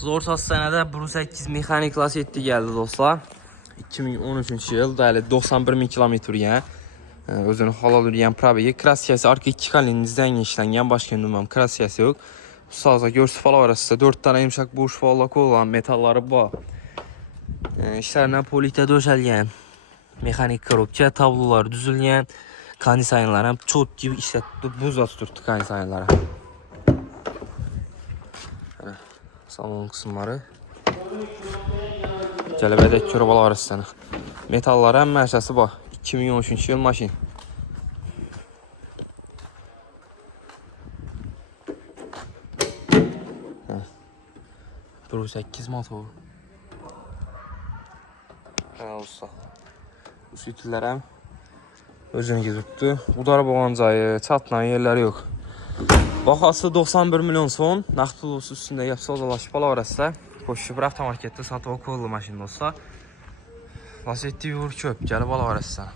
Zorsas sənədə Buru 8 mexanik Lasetti gəldi dostlar. 2013-cü il, dəli 91 min kilometr yəni. Özünün halal yürüyən probegi. Kraskiyası arka 2 kalinizdən işlənən, başqa ünumam kraskiyası yox. Bu sağza görsü falan arasında 4 tane yumuşak burç falan olan metalları bu. İşlərindən politə döşəlgən, mexanik korobka, tablolar düzülgən, kondisayınlara çok gibi işlətdi, buzla tuturdu kondisayınlara. Salon kısımları. Gəlibədək körəbalar arasında. Metallara ən məhşəsi bu. 2013-cü il maşin. Buru 8 motor. Olsa. Bu sütülərəm özünü gizutdu. Udar boğancayı, çatlayan yerləri yox. Baxası 91 milyon son. Naxtı olsa üstündə yapsa ozalaşıb arasında. Koşub avtomarketdə satıb kollu maşın olsa. Lasetti vur köp, gəlib ala arasında.